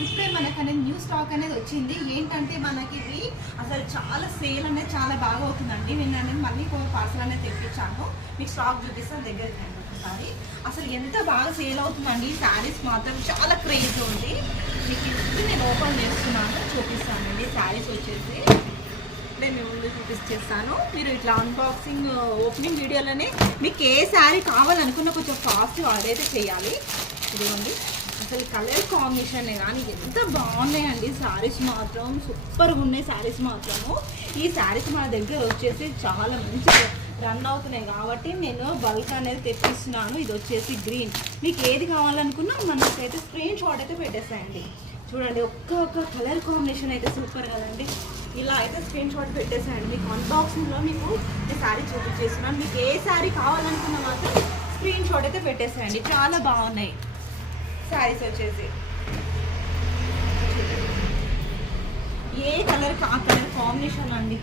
ఇప్పుడే మనకు అనేది న్యూ స్టాక్ అనేది వచ్చింది. ఏంటంటే మనకి ఇది అసలు చాలా సేల్ అనేది చాలా బాగా అవుతుందండి. నేను అనేది మళ్ళీ పార్సల్ అనేది తెప్పించాను. మీకు స్టాక్ చూపిస్తాను, దగ్గరికి రండి ఒకసారి. అసలు ఎంత బాగా సేల్ అవుతుందండి. ఈ శారీస్ మాత్రం చాలా క్రేజ్ ఉంది. మీకు ఇది నేను ఓపెన్ చేస్తున్నాను, చూపిస్తానండి. శారీస్ వచ్చేసి నేను ముందు చూపిస్తాను. మీరు ఇట్లా అన్బాక్సింగ్ ఓపెనింగ్ వీడియోలోనే మీకు ఏ శారీ కావాలనుకున్న కొంచెం ఫాస్ట్ అదైతే చేయాలి. ఇదిగోండి, అసలు కలర్ కాంబినేషన్ కానీ ఎంత బాగున్నాయండి. శారీస్ మాత్రం సూపర్గా ఉన్నాయి. శారీస్ మాత్రము ఈ శారీస్ మన దగ్గర వచ్చేసి చాలా మంచిగా రన్ అవుతున్నాయి కాబట్టి నేను బల్క్ అనేది తెప్పిస్తున్నాను. ఇది వచ్చేసి గ్రీన్. మీకు ఏది కావాలనుకున్నా మనకైతే స్క్రీన్ షాట్ అయితే పెట్టేస్తాయండి. చూడండి, ఒక్క కలర్ కాంబినేషన్ అయితే సూపర్ కదండి. ఇలా అయితే స్క్రీన్ షాట్ పెట్టేసాయండి. మీకు అన్బాక్సింగ్లో మీకు ఈ శారీ చూపించేస్తున్నాను. మీకు ఏ శారీ కావాలనుకున్నా మాత్రం స్క్రీన్ షాట్ అయితే పెట్టేసాయండి. చాలా బాగున్నాయి శారీస్ వచ్చేసి. ఏ కలర్కి ఆ కలర్ కాంబినేషన్ అండి.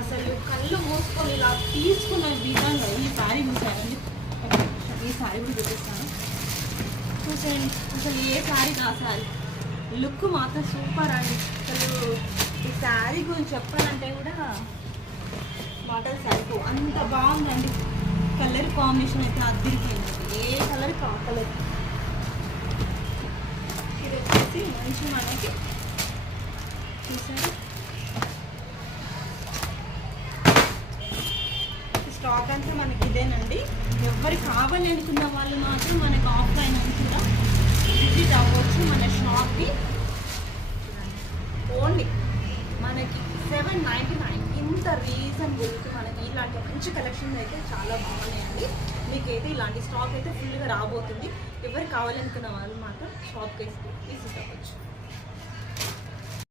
అసలు కళ్ళు మూసుకొని ఇలా తీసుకున్న విధంగా ఈ శారీ చూసారండి. ఈ శారీ కూడా చూపిస్తాను, చూసేయండి. అసలు ఏ శారీకి ఆ శారీ లుక్ మాత్రం సూపర్ అండి. అసలు ఈ శారీ గురించి చెప్పాలంటే కూడా మాటలు సరిపో, అంత బాగుందండి. కలర్ కాంబినేషన్ అయితే అద్దరిపోయింది. ఏ కలర్కి ఆ కలర్. ఇది వచ్చేసి మంచి మనకి చూసారు స్టాక్ అంతా మనకి ఇదేనండి. ఎవరు కావాలి అనుకున్న వాళ్ళు మాత్రం మనకు ఆఫ్లైన్ అని కూడా విజిట్ అవ్వచ్చు మన షాప్కి. ఓన్లీ మనకి 799 ఇంత రీజనబుల్కి మనకి ఇలాంటి మంచి కలెక్షన్ అయితే చాలా బాగున్నాయండి. మీకైతే ఇలాంటి స్టాక్ అయితే ఫుల్గా రాబోతుంది. ఎవరు కావాలనుకున్న వాళ్ళు మాత్రం షాప్కి వేసి విజిట్ అవ్వచ్చు.